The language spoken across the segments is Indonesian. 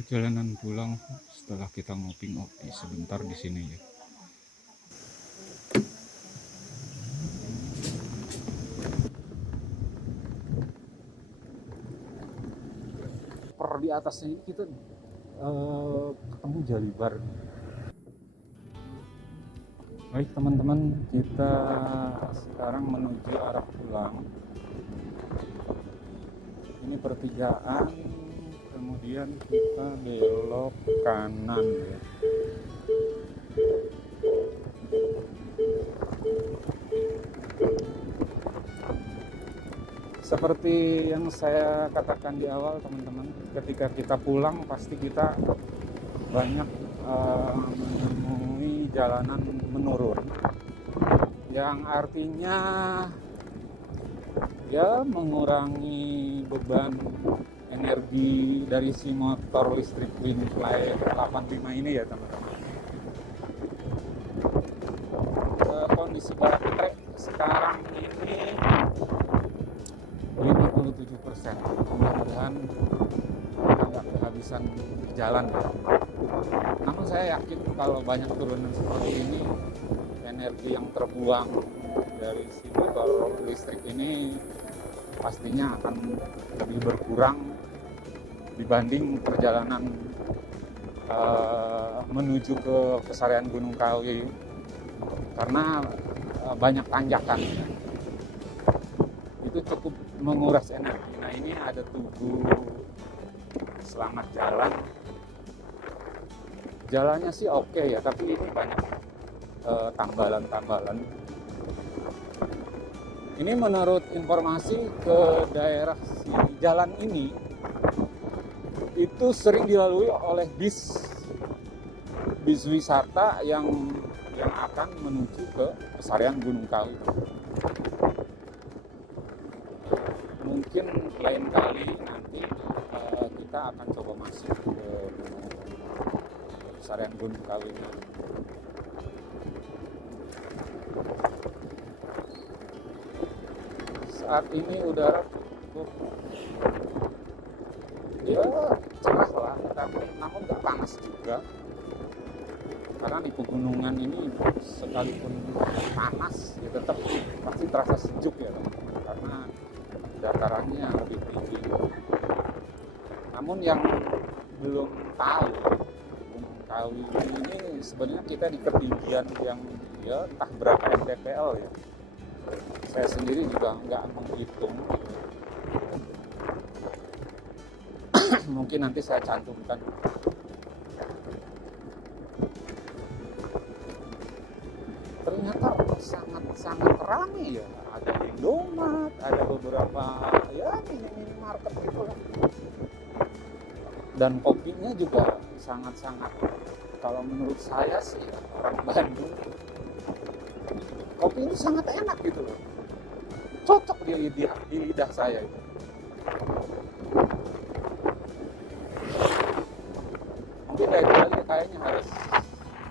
Perjalanan pulang setelah kita ngopi-ngopi sebentar di sini ya. Per di atasnya ini kita ketemu Jalibar. Baik teman-teman, kita sekarang menuju arah pulang. Ini pertigaan, kemudian kita belok kanan ya. Seperti yang saya katakan di awal teman-teman, ketika kita pulang pasti kita banyak menemui jalanan menurun, yang artinya ya mengurangi beban energi dari si motor listrik Winfly 85 ini ya teman-teman. Kondisi baterai sekarang ini 57%. Mudah-mudahan nggak kehabisan jalan ya. Namun saya yakin kalau banyak turunan seperti ini, energi yang terbuang dari si motor listrik ini pastinya akan lebih berkurang dibanding perjalanan menuju ke Pesarian Gunung Kawi, karena banyak tanjakan. Itu cukup menguras energi. Nah, ini ada tugu selamat jalan. Jalannya sih oke ya, tapi ini banyak tambalan-tambalan. Ini menurut informasi ke daerah si jalan ini itu sering dilalui oleh bis wisata yang akan menuju ke Pesarian Gunung Kawi. Mungkin lain kali nanti kita akan coba masuk ke Pesarian Gunung Kawi. Saat ini udara cukup ya cerah lah, namun nggak panas juga, karena di pegunungan ini sekalipun panas ya tetap pasti terasa sejuk ya teman-teman, karena datarannya lebih tinggi. Namun yang belum tahu, Gunung Kawi ini sebenarnya kita di ketinggian yang ya entah berapa mdpl ya. Saya sendiri juga nggak menghitung. Mungkin nanti saya cantumkan. Ternyata sangat ramai ya. Ada Indomaret, ada beberapa ya minimarket gitu lah. Dan kopinya juga sangat kalau menurut saya sih ya, orang Bandung, kopi ini sangat enak gitu loh. Cocok di lidah saya itu. Mungkin dari Bali kayaknya harus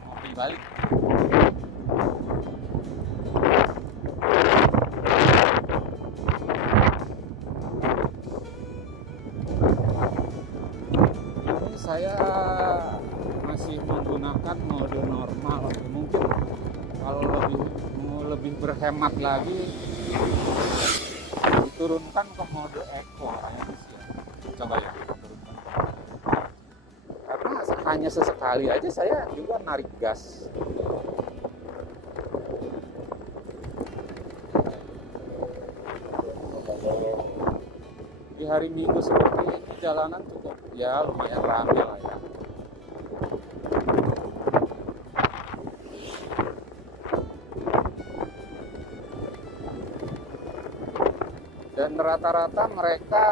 ngopi balik. Ini saya masih menggunakan mode normal. Mungkin kalau lebih berhemat lagi diturunkan ke mode eco kayaknya sih ya. Coba ya turunkan. Karena hanya sesekali aja saya juga narik gas. Di hari Minggu seperti ini jalanan cukup ya lumayan ramai lah ya. Dan rata-rata mereka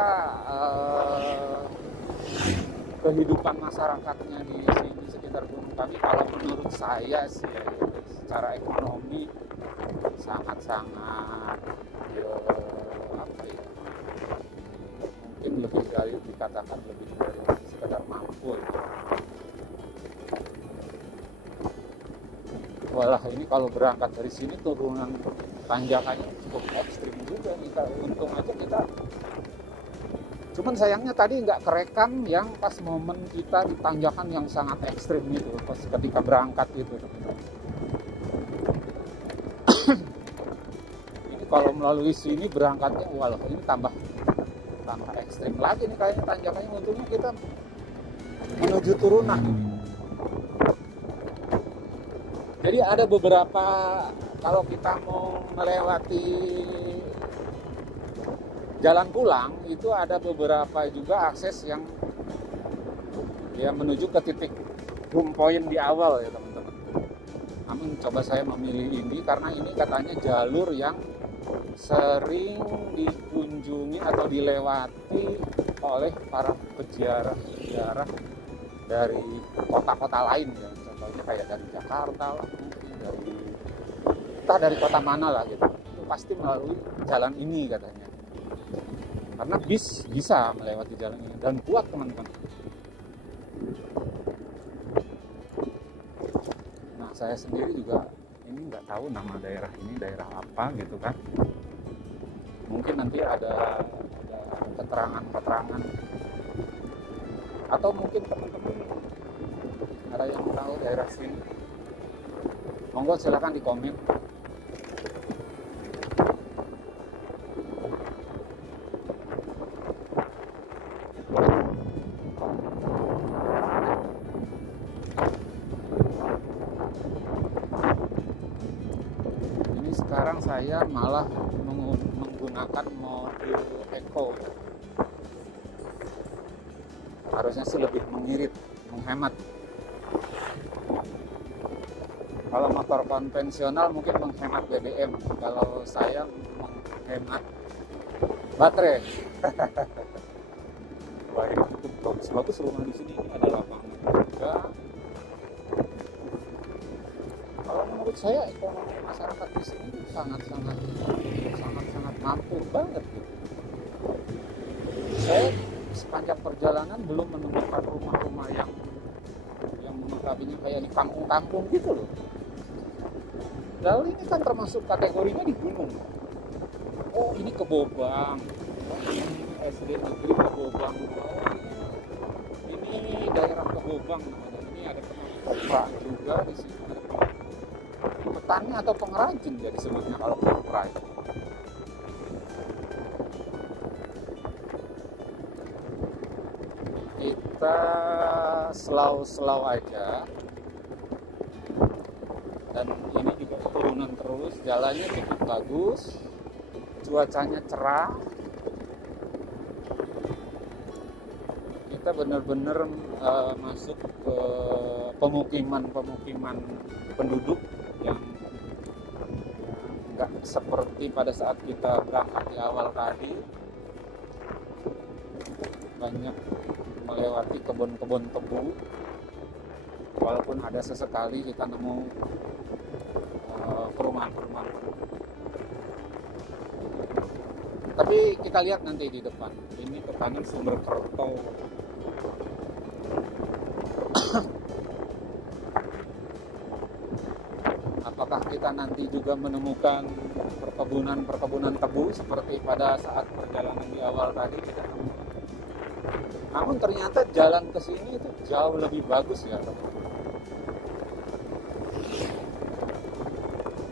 kehidupan masyarakatnya di sini sekitar Gunung Kawi, kalau menurut saya sih secara ekonomi sangat ya, apa ya, mungkin lebih dari dikatakan lebih dari sekedar mampu ya. Walah, ini kalau berangkat dari sini turunan tanjakannya cukup ekstrim juga nih. Untung aja kita Cuman sayangnya tadi nggak kerekam yang pas momen kita di tanjakan yang sangat ekstrim gitu, pas ketika berangkat gitu. Ini kalau melalui sini berangkatnya, walau ini tambah ekstrim lagi nih kayaknya tanjakannya. Untungnya kita menuju turunan. Jadi ada beberapa, kalau kita mau melewati jalan pulang itu ada beberapa juga akses yang ya menuju ke titik home point di awal ya teman-teman. Namun coba saya memilih ini karena ini katanya jalur yang sering dikunjungi atau dilewati oleh para peziarah dari kota-kota lain ya. Contohnya kayak dari Jakarta lah, mungkin dari kota mana lah gitu. Itu pasti melalui jalan ini katanya. Karena bis bisa melewati jalan ini dan kuat teman-teman. Nah saya sendiri juga ini nggak tahu nama daerah ini daerah apa gitu kan. Mungkin nanti ada keterangan atau mungkin teman-teman ada yang tahu daerah sini. Monggo silakan di komen. Sekarang saya malah menggunakan mode eco. Harusnya sih lebih mengirit, menghemat. Kalau motor konvensional mungkin menghemat BBM. Kalau saya menghemat baterai. Baik, bagus rumah di sini. Ini ada lapangan juga. Kalau menurut saya ekonomi masyarakat di sini sangat mampu banget gitu. Saya sepanjang perjalanan belum menemukan rumah-rumah yang notabene kayak di kampung-kampung gitu loh. Lalu ini kan termasuk kategorinya di gunung. Oh ini Kebobang, ini SD Negeri Kebobang, ini daerah Kebobang namanya. Ini ada Kopra juga di sini. Petani atau pengrajin ya disebutnya kalau Kopra itu. Kita slow aja. Dan ini juga turunan terus, jalannya cukup bagus, cuacanya cerah. Kita benar-benar masuk ke pemukiman penduduk yang nggak seperti pada saat kita berangkat di awal tadi, banyak melewati kebun-kebun tebu. Walaupun ada sesekali kita nemu perumahan-perumahan. Tapi kita lihat nanti di depan. Ini ke kanan Sumberkerto. Apakah kita nanti juga menemukan perkebunan tebu seperti pada saat perjalanan di awal tadi kita temukan. Namun ternyata jalan ke sini itu jauh lebih bagus ya, teman-teman.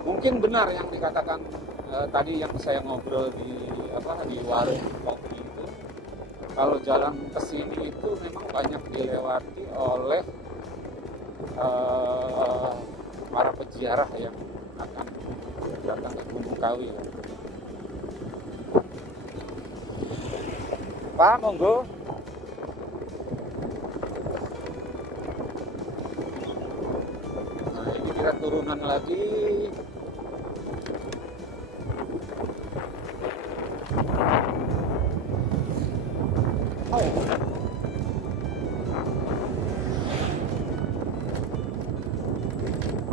Mungkin benar yang dikatakan tadi yang saya ngobrol di warung waktu itu. Kalau jalan ke sini itu memang banyak dilewati oleh para peziarah yang akan datang ke Gunung Kawi. Pak, monggo. Nah, ini kita turunan lagi.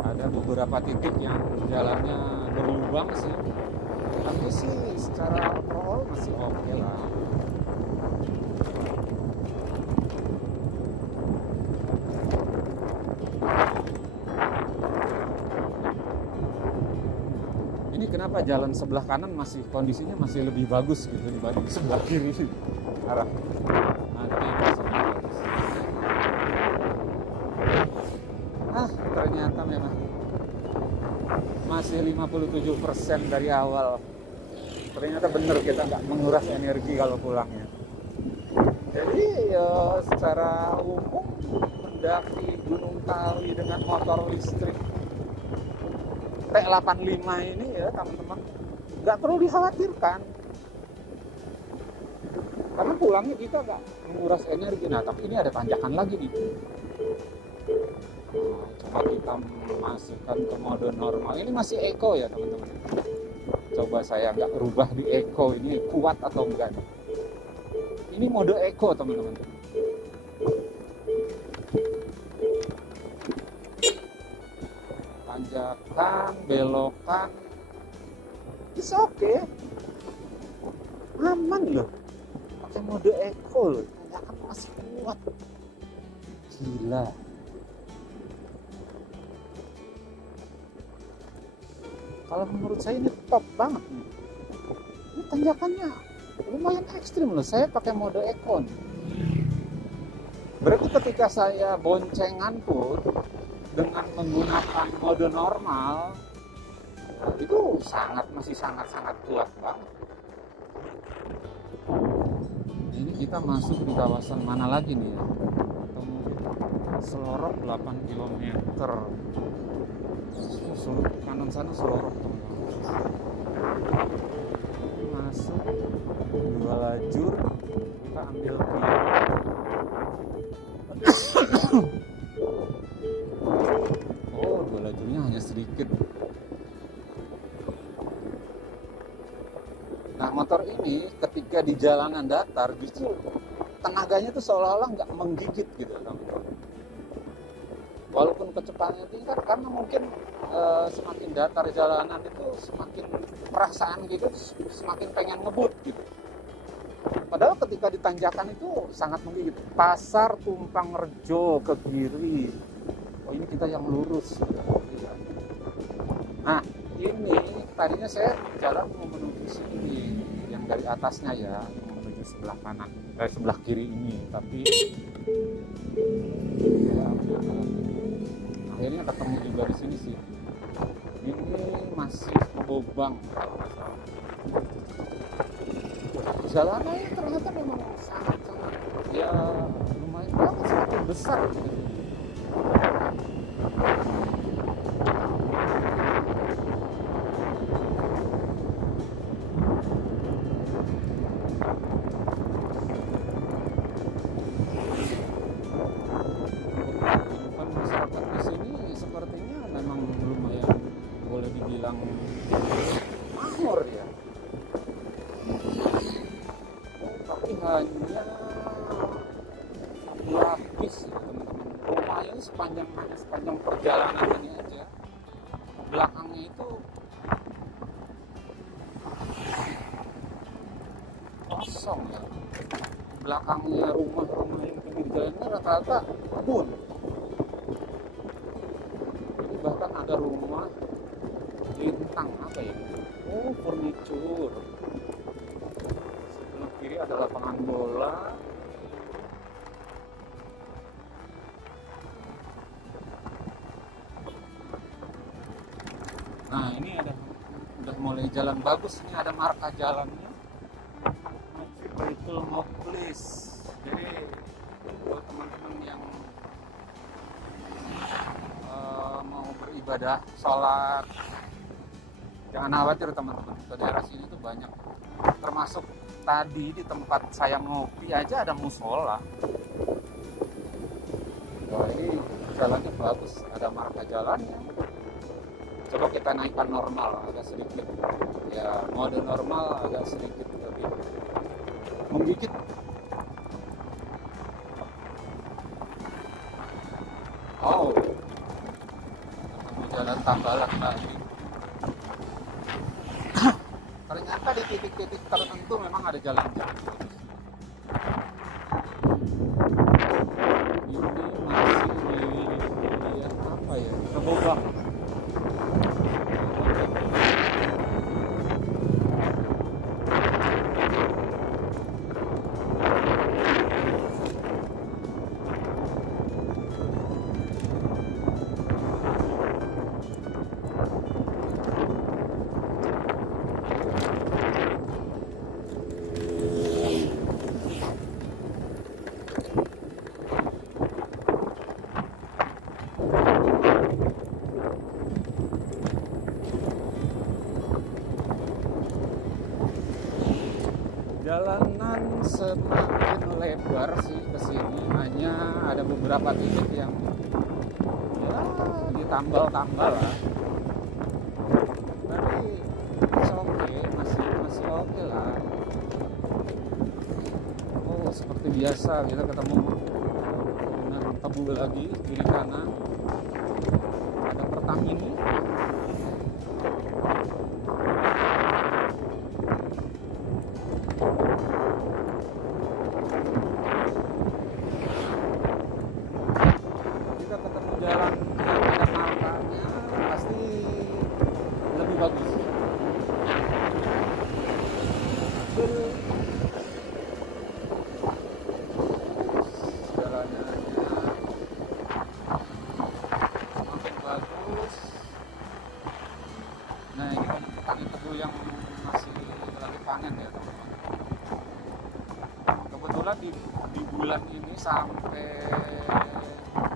Ada beberapa titik yang jalannya berlubang sih, tapi sih secara overall masih oke lah. Ini kenapa jalan sebelah kanan kondisinya masih lebih bagus gitu dibanding sebelah kiri. arah. Nah, tapi ini masih bagus. Ternyata memang masih 57% dari awal. Ternyata benar kita nggak menguras energi kalau pulangnya. Jadi ya secara umum mendaki Gunung Kawi dengan motor listrik T85 ini ya teman-teman, nggak perlu dikhawatirkan. Karena pulangnya kita nggak menguras energi. Nah, tapi ini ada tanjakan lagi nih. Coba kita masukkan ke mode normal. Ini masih eco ya teman-teman. Coba saya nggak rubah di eco, ini kuat atau enggak nih. Ini mode eco teman-teman. Tanjakan, belokan, it's okay, aman loh. Pakai mode eco loh, tanjakan masih kuat. Gila. Kalau menurut saya ini top banget nih. Ini tanjakannya lumayan ekstrim loh. Saya pakai mode eco. Berarti ketika saya boncengan pun dengan menggunakan mode normal itu masih sangat kuat banget. Ini kita masuk di kawasan mana lagi nih ya? Selorok 8 km. Kanan sana Selorok teman-teman. Masuk 2 lajur, kita ambil kiri. Oh, 2 lajurnya hanya sedikit. Nah, motor ini ketika di jalanan datar justru tenaganya tuh seolah-olah nggak menggigit gitu teman-teman. Walaupun kecepatannya tingkat, karena mungkin semakin datar jalanan itu semakin perasaan gitu semakin pengen ngebut gitu. Padahal ketika di tanjakan itu sangat menggigit. Pasar Tumpang Rejo ke kiri. Oh, ini kita yang lurus. Nah, ini tadinya saya jalan mau menuju sini, yang dari atasnya ya, menuju sebelah kanan, sebelah kiri ini, tapi ya, akhirnya ketemu juga di sini sih. Ini masih lubang kalau nggak salah. Jalanannya ternyata memang sangat ya lumayan banget, semakin besar gitu. Makmur ya, tapi hanya lapis ya teman-teman. Rumahnya sepanjang perjalanan ini aja, belakangnya itu kosong ya. Belakangnya rumah-rumah yang pinggir jalannya rata-rata kebun. Jadi bahkan ada rumah lintang apa ya? Oh, furniture. Sebelah kiri ada lapangan bola. Nah, ini udah mulai jalan bagus. Ini ada marka jalannya. Baitul Mukhlis. Jadi buat teman-teman yang mau beribadah, sholat, jangan khawatir teman-teman, ke daerah sini tuh banyak. Termasuk tadi di tempat saya ngopi aja ada musola. Wah, ini jalannya bagus, ada marka jalannya. Coba kita naikkan normal agak sedikit. Ya, mode normal agak sedikit lebih menggigit. Oh, jalan Tambalang lagi. Ternyata di titik-titik tertentu memang ada jalan-jalan. Ini masih lihat apa ya? Kebobak. semakin lebar sih ke sini, hanya ada beberapa titik yang ya ditambal-tambal lah. Tapi oke, masih oke lah. Oh, seperti biasa kita ketemu dengan tebu lagi kiri kanan. Ada Pertamini. Kita ketemu jalan yang ada markanya, pasti lebih bagus. Jalannya semakin bagus. Nah, ini panen tebu yang masih lagi panen ya teman-teman. Kebetulan di bulan ini sampai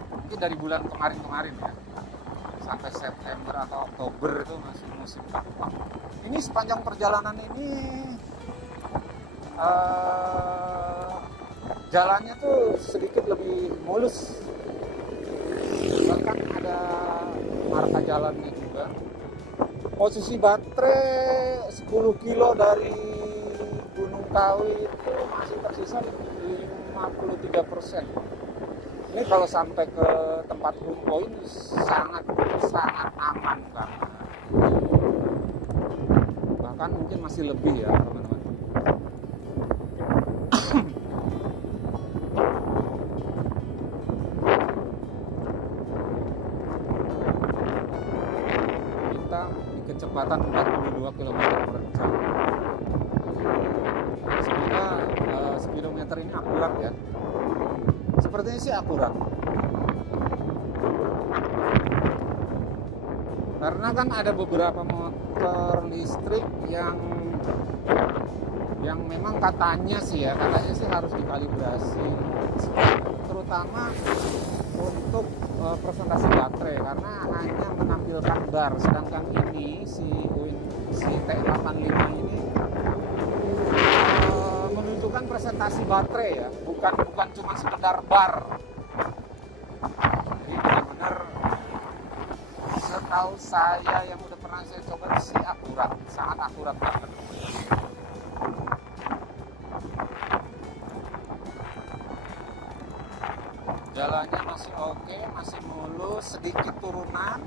mungkin dari bulan kemarin ya, sampai September atau Oktober itu masih musim kapang. Ini sepanjang perjalanan ini jalannya tuh sedikit lebih mulus, bahkan ada marka jalannya juga. Posisi baterai 10 kilo dari Gunung Kawi itu masih tersisa 53%. Ini kalau sampai ke tempat home point sangat aman kan. Bahkan mungkin masih lebih ya teman-teman. Kita di kecepatan 42 km per jam. Semoga speedometer ini akurat ya. Sepertinya sih akurat. Karena kan ada beberapa motor listrik yang memang katanya sih harus dikalibrasi, terutama untuk presentasi baterai, karena hanya menampilkan bar, sedangkan ini si T85 ini menunjukkan presentasi baterai ya, bukan cuma sekedar bar. Jadi benar-benar setahu saya yang udah pernah saya coba sih akurat, sangat akurat banget. Jalannya masih oke, masih mulus, sedikit turunan.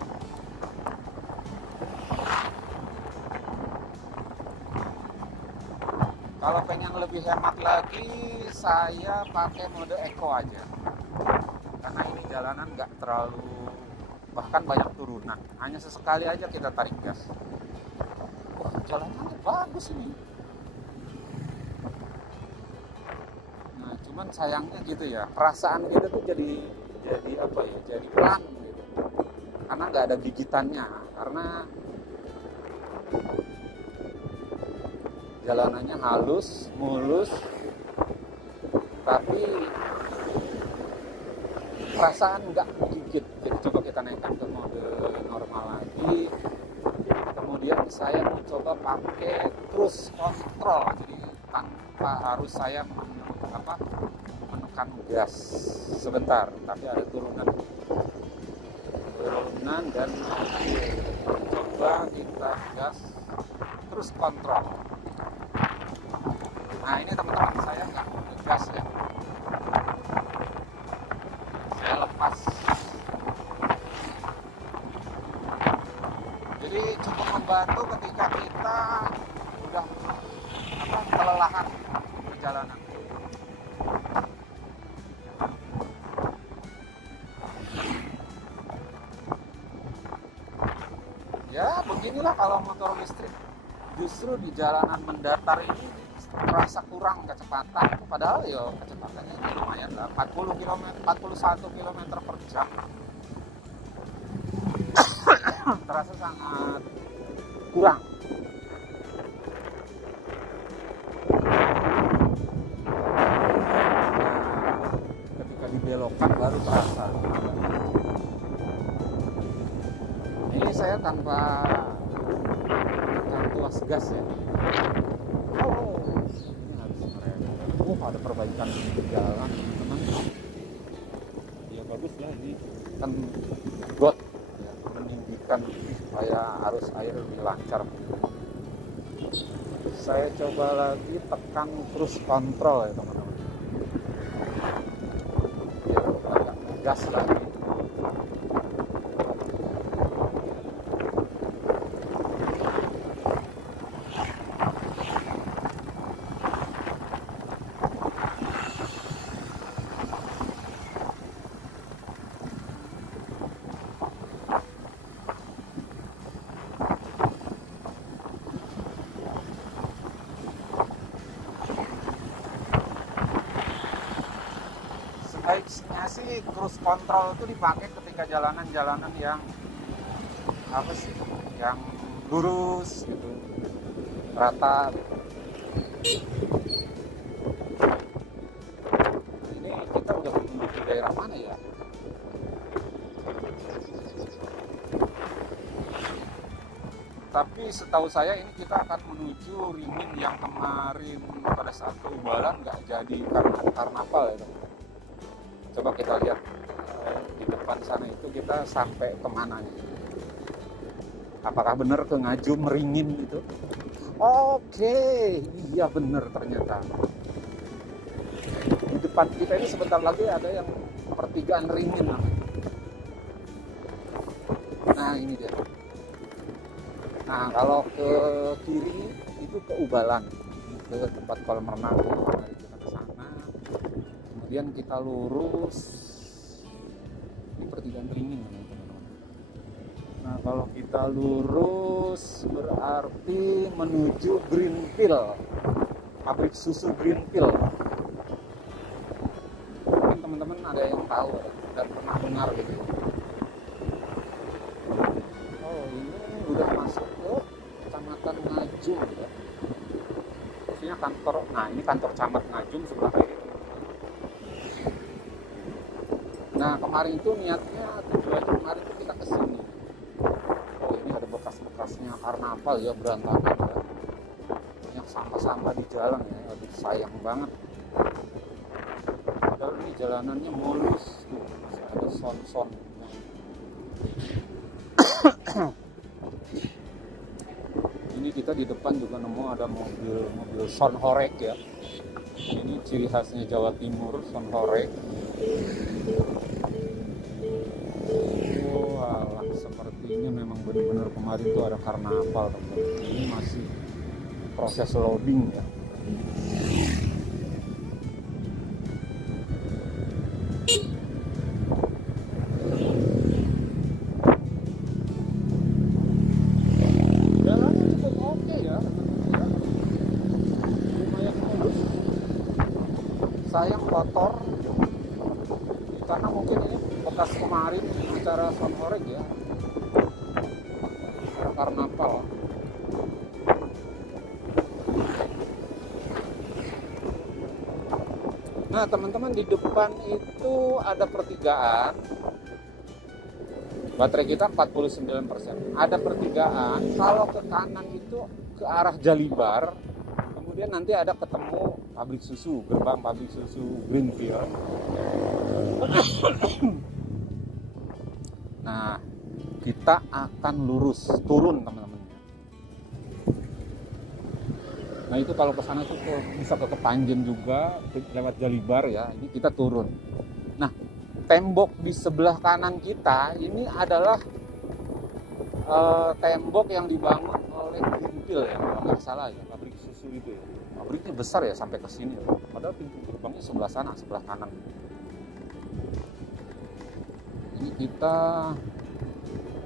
Kalau pengen lebih hemat lagi, saya pakai mode eco aja. Karena ini jalanan nggak terlalu, bahkan banyak turunan. Hanya sesekali aja kita tarik gas. Wah, jalanannya bagus ini. Nah, cuman sayangnya gitu ya, perasaan kita tuh jadi apa ya? Jadi pelan gitu. Karena nggak ada gigitannya. Karena jalanannya halus, mulus, tapi perasaan nggak gigit. Jadi coba kita naikkan ke mode normal lagi. Kemudian saya mencoba pakai cruise control, jadi tanpa harus saya menekan gas sebentar, tapi ada turunan dan coba kita gas terus kontrol. Nah, ini teman-teman, saya nggak gas ya, saya lepas. Jadi cukup membantu ketika kita udah kelelahan perjalanan. Ya beginilah kalau motor listrik. Justru di jalanan mendatar ini terasa kurang kecepatan, padahal ya kecepatannya lumayan lah, 41 km per jam. Terasa sangat kurang. Ketika dibelokkan baru terasa. Ini saya tanpa tuas gas ya. Oh, ini harus ngerem. ada perbaikan jalan teman, ya bagus lah, ini kan got ya, meninggikan supaya arus air lebih lancar. Saya coba lagi tekan cruise control ya teman-teman, biar agak gas lagi. Baiknya sih cruise control itu dipakai ketika jalanan-jalanan yang apa sih, yang lurus gitu, rata gitu. Ini kita udah menuju di daerah mana ya? Tapi setahu saya ini kita akan menuju Ringin yang kemarin pada saat keubalan nggak jadi karena karnaval ya teman. Coba kita lihat di depan sana itu kita sampai kemana nih? Apakah benar ke Ngajum Ringin itu? Oke, iya benar ternyata. Di depan kita ini sebentar lagi ada yang pertigaan Ringin namanya. Nah ini dia. Nah kalau ke kiri itu ke Ubalan, ke tempat kolam renang. Mari kita ke sana. Kemudian kita lurus di pertigaan Ringin teman-teman. Nah kalau kita lurus berarti menuju Greenfield, pabrik susu Greenfield. Mungkin teman-teman ada yang tahu dan pernah dengar gitu. Oh ini udah masuk ke Kecamatan Ngajum ya. Maksudnya kantor, nah ini kantor camat Ngajum sebelah kiri. Nah kemarin itu niatnya tujuannya kemarin itu kita kesini. Oh ini ada bekas-bekasnya karnaval ya, berantakan ya. Banyak sampah-sampah di jalan ya, aduh sayang banget. Padahal ini jalanannya mulus tuh, masih ada son-son. Ini kita di depan juga nemu ada mobil son horek ya. Ini ciri khasnya Jawa Timur, son horek. Walah, sepertinya memang benar-benar kemarin tuh ada karnaval teman-teman. Ini masih proses loading ya. Jalannya cukup oke ya teman-teman. Lumayan mulus. Sayang kotor. Karena mungkin ini bekas kemarin acara son horeg ya, acara karnaval. Nah teman-teman, di depan itu ada pertigaan, baterai kita 49%. Ada pertigaan, kalau ke kanan itu ke arah Jalibar, kemudian nanti ada ketemu pabrik susu, gerbang pabrik susu Greenfield. Nah, kita akan lurus turun teman-teman. Nah itu kalau ke sana tuh bisa ke Kepanjen juga lewat Jalibar ya. Ini kita turun. Nah tembok di sebelah kanan kita ini adalah tembok yang dibangun oleh Greenfield ya, kalau nggak salah ya, pabrik susu itu ya. Pabriknya besar ya sampai ke sini. Padahal pintu gerbangnya sebelah sana, sebelah kanan. Ini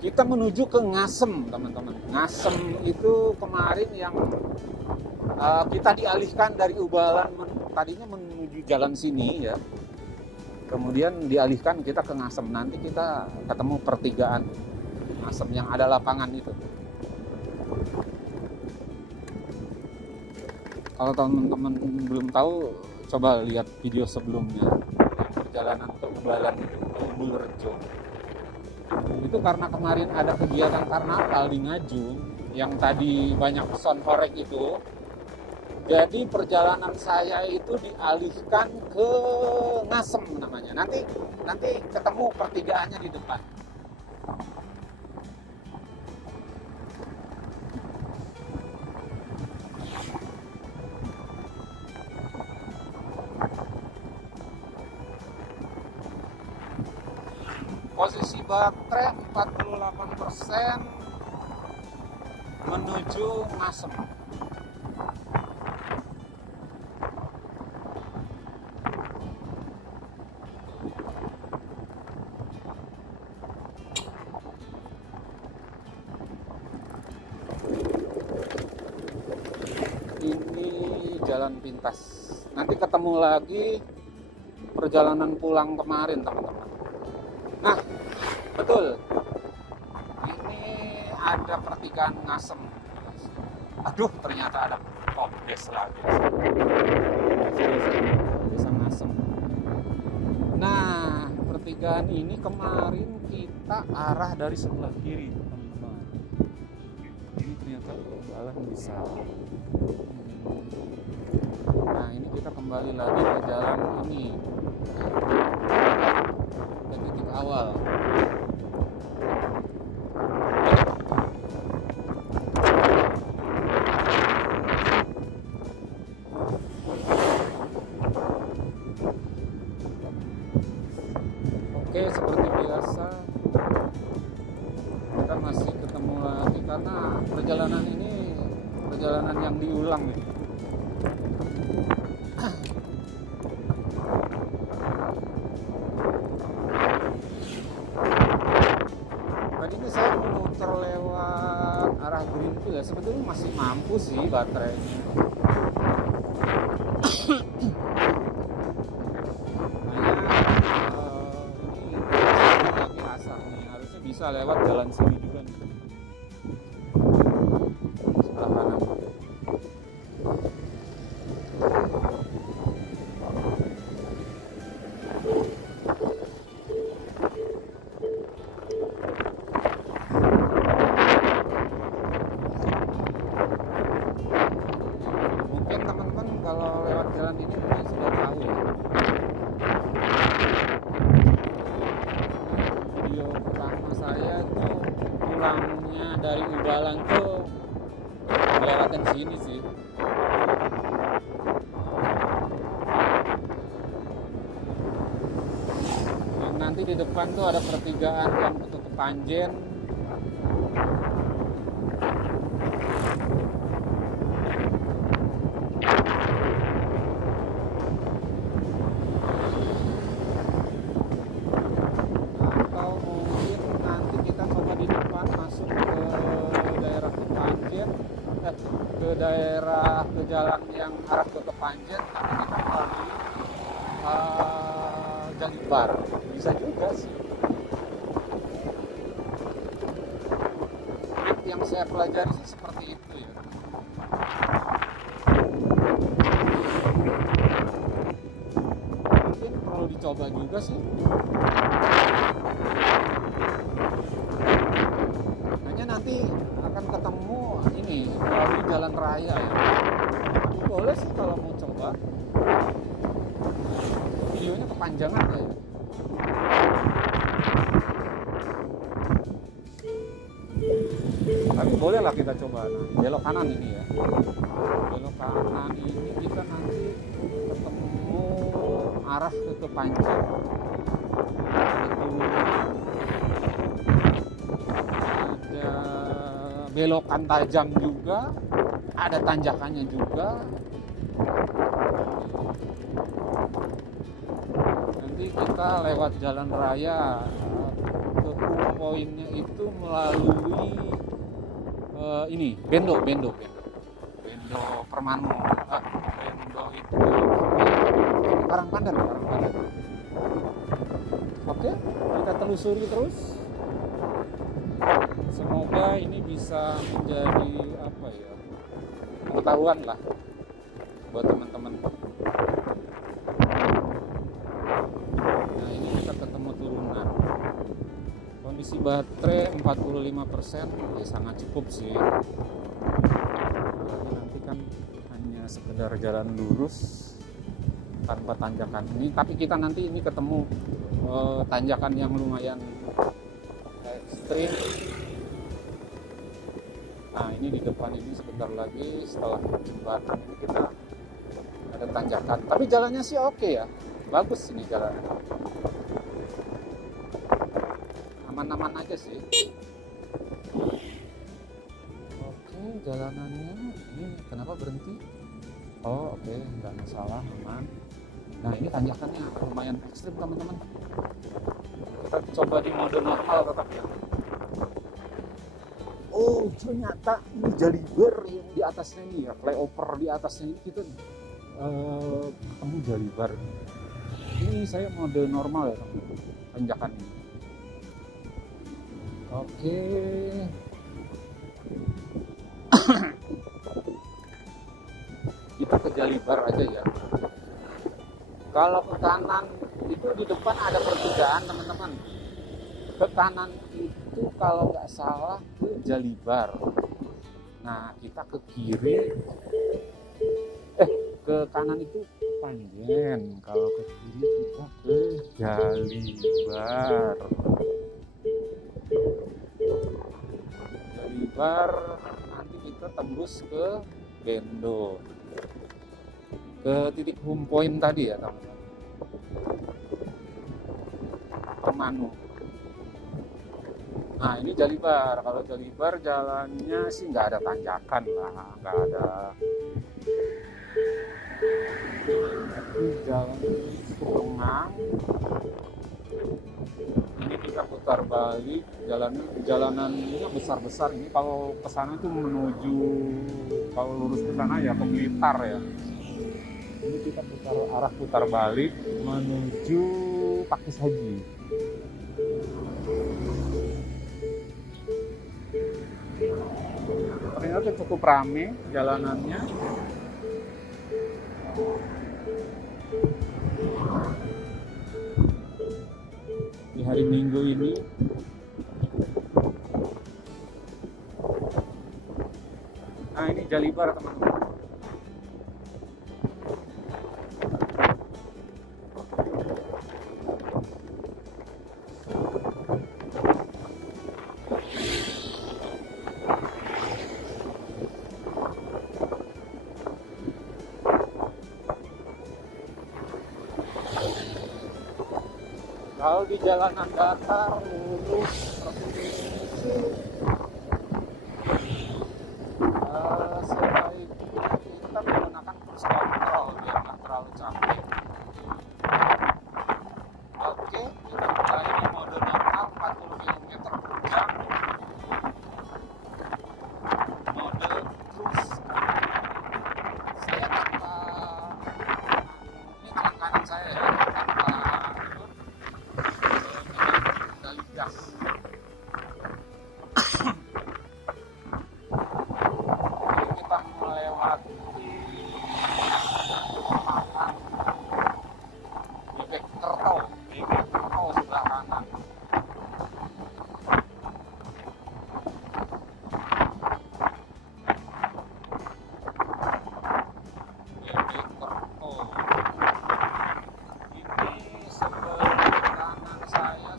kita menuju ke Ngasem teman-teman. Ngasem itu kemarin yang kita dialihkan dari Ubalan, tadinya menuju jalan sini ya. Kemudian dialihkan kita ke Ngasem. Nanti kita ketemu pertigaan Ngasem yang ada lapangan itu. Kalau teman-teman belum tahu, coba lihat video sebelumnya yang perjalanan ke Ubalan itu, ke Bulrejo. Itu karena kemarin ada kegiatan karnaval di Ngajum yang tadi banyak son horek itu. Jadi perjalanan saya itu dialihkan ke Ngasem namanya. Nanti ketemu pertigaannya di depan. Posisi baterai 48% menuju Ngasem. Ini jalan pintas. Nanti ketemu lagi perjalanan pulang kemarin, teman-teman. Nah, betul. Ini ada pertigaan Ngasem. Aduh, ternyata ada Popdes lagi. Desa Ngasem. Nah, pertigaan ini kemarin kita arah dari sebelah kiri, teman-teman. Ini ternyata jalan bisa. Nah, ini kita kembali lagi ke jalan ini. Ke titik awal. Oke, seperti biasa kita masih ketemu lagi karena perjalanan ini perjalanan yang diulang nih. Tadi ini saya memutar lewat arah Greenfield ya, sebetulnya masih mampu sih baterainya. Bisa lewat jalan sini juga nih. Sebelah kanan. Mungkin teman-teman kalau lewat jalan ini mungkin sudah tahu ya. Video pertama saya tuh pulangnya dari Ubalang tuh melewatkan sini sih. Dan nanti di depan tuh ada pertigaan yang Ketutup Panjen. Ke daerah ke jalan yang arah ke Panjen, tapi kita melalui Jalilbar. Bisa juga sih. Yang saya pelajari sih seperti itu ya. Mungkin perlu dicoba juga sih. Hanya nanti akan ketemu ini melalui jalan raya ya. Boleh sih kalau mau coba. Videonya kepanjangan ya. Tapi boleh lah kita coba. Nah, belok kanan ini ya. Belok kanan ini kita nanti ketemu arah ke Panjen. Ada belokan tajam juga, ada tanjakannya juga. Nanti kita lewat jalan raya ke poinnya itu melalui ini Bendo Permanu, Bendo itu Karangpandan. Oke, kita telusuri terus. Semoga ini bisa menjadi apa ya, pengetahuan lah buat teman-teman. Nah, ini kita ketemu turunan. Kondisi baterai 45% ya sangat cukup sih. Nanti kan hanya hanya sekedar jalan lurus tanpa tanjakan ini, tapi kita nanti ini ketemu tanjakan yang lumayan ekstrim. Nah ini di depan ini sebentar lagi setelah jembatan ini kita ada tanjakan, tapi jalannya sih oke ya, bagus ini jalannya, aman-aman aja sih. Oke, jalanannya ini kenapa berhenti? Oh oke, nggak masalah, aman. Nah ini tanjakannya lumayan ekstrim teman-teman, kita coba di mode normal tetap ya. Oh ternyata ini Jalibar yang di atasnya ini ya, flyover di atasnya ini kita ketemu Jalibar. Ini saya mode normal ya teman-teman, tanjakan ini. Oke. Kita ke Jalibar aja ya. Kalau ke kanan itu di depan ada pertigaan teman-teman. Ke kanan itu kalau nggak salah ke Jalibar. Nah kita ke kiri, ke kanan itu Panjen. Kalau ke kiri kita ke Jalibar. Jalibar nanti kita tembus ke Bendo, ke titik home point tadi ya teman-teman, ke Manu. Nah ini Jalibar. Kalau Jalibar jalannya sih nggak ada tanjakan lah, nggak ada. Jalan Surenang. Ini kita putar balik, jalanannya besar-besar ini. Kalau ke sana itu menuju, kalau lurus ke sana ya ke Blitar ya. Ini kita arah putar balik menuju Pakis Haji. Ternyata cukup rame jalanannya. Di hari Minggu ini nah ini Jalibar teman-teman. Kalau di jalanan datar lurus sebaiknya kita menggunakan cruise control biar nggak terlalu capek. Oke, kita mulai di mode normal 40 km/jam. Mode cruise. Saya tanpa ini tangan kanan saya ya, tanpa gas. Kita melewati bebek Kerto sebelah kanan. Bebek Kerto. Ini sebelah kanan saya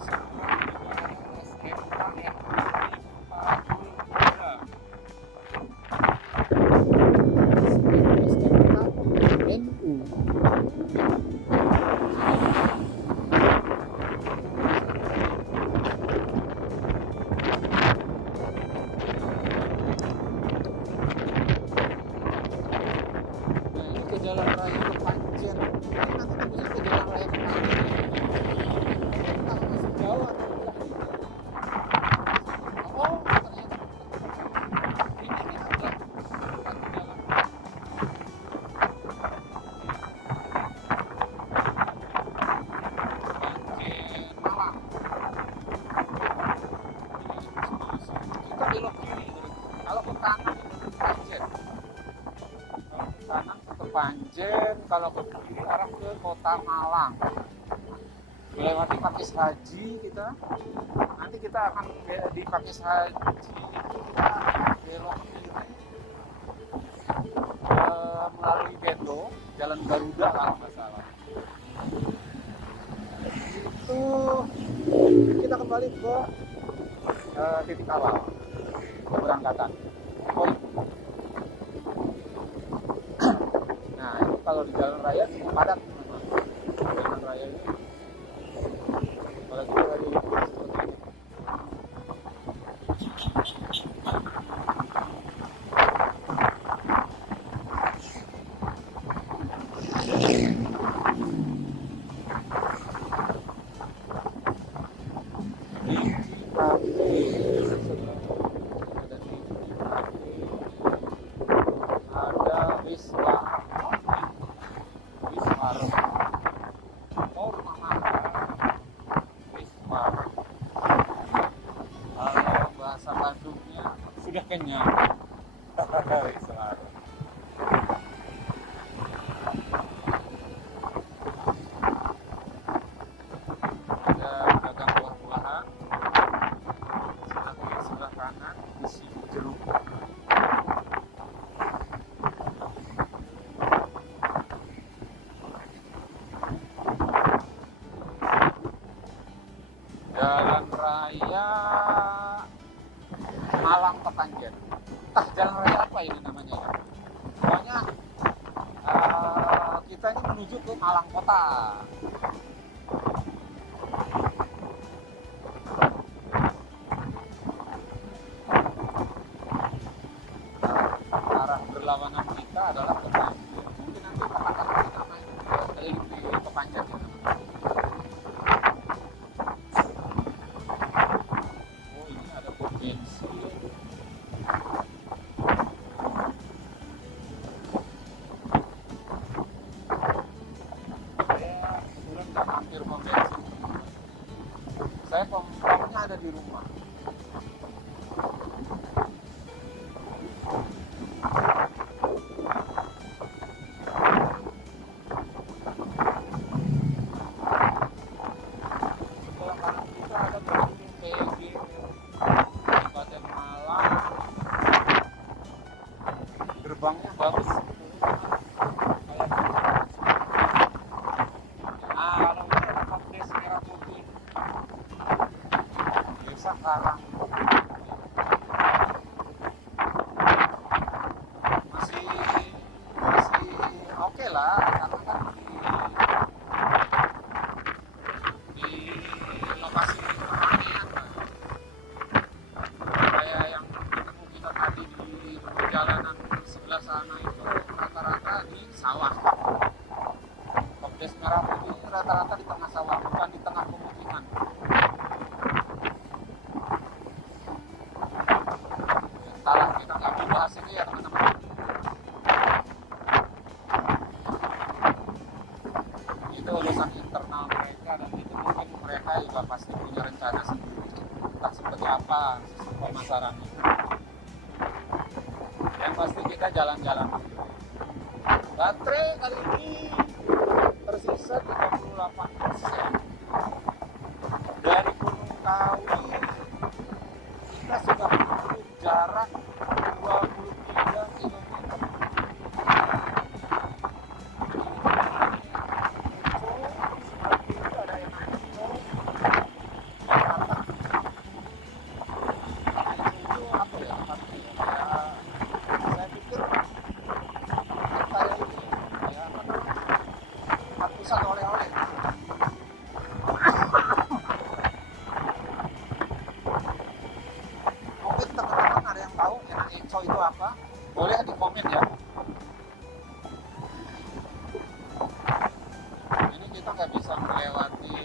Jalan Raya Kepanjen. Nanti tembusnya ke Jalan Raya Kepanjen. Kita masuk Jawa atau enggak? Oh, ternyata ini kita udah jalan. Malang. Kita belok kiri. Kalau ke kanan itu ke Panjen. Kalau ke kanan ke Panjen, kalau ke kiri arah ke Kota Malang. Melewati Pakis Haji kita. Nanti kita akan di Pakis Haji kita belok kiri. melalui Beto, Jalan Garuda kalau nggak salah. Itu kita kembali ke titik awal keberangkatan. Oh, nah ini kalau di jalan raya cukup padat. Jalan raya ini apalagi dari seperti ini. Bahasa Bandungnya sudah kenyang. Ada dagang buah-buahan, sebelah kanan isi jeruk. Jalan raya Malang Petanjen. Entah jalan raya apa ini namanya ya. Pokoknya kita ini menuju ke Malang Kota. Arah berlawanan kita adalah Petanjen. Mungkin nanti katakan nama ini di Petanjen ya. Oh ini ada pom bensin. Hampir pom bensin. Saya pomnya ada di rumah. Sebelah kanan kita ada gedung PG Kabupaten Malang. Gerbangnya bagus. Sekarang masih oke lah, karena kan di lokasi keramaian kayak yang ketemu kita tadi di perjalanan sebelah sana itu rata-rata di sawah. Kopdes Merah Putih rata-rata di tengah sawah, bukan di tengah pemukiman. Salah, kita nggak mau bahas ini ya teman-teman. Itu urusan internal mereka, dan itu mungkin mereka juga pasti punya rencana sendiri, entah seperti apa sistem pemasarannya. Yang pasti kita jalan-jalan. Baterai kali ini tersisa 38%. Dari Gunung Kawi kita sudah menempuh jarak 23 km. Ada yang itu apa ya? Saya pikir kayak ini ya, apa namanya? Pusat oleh-oleh. Mungkin teman-teman ada yang tahu yang Enco itu apa? Boleh di komen ya. Ini kita nggak bisa melewati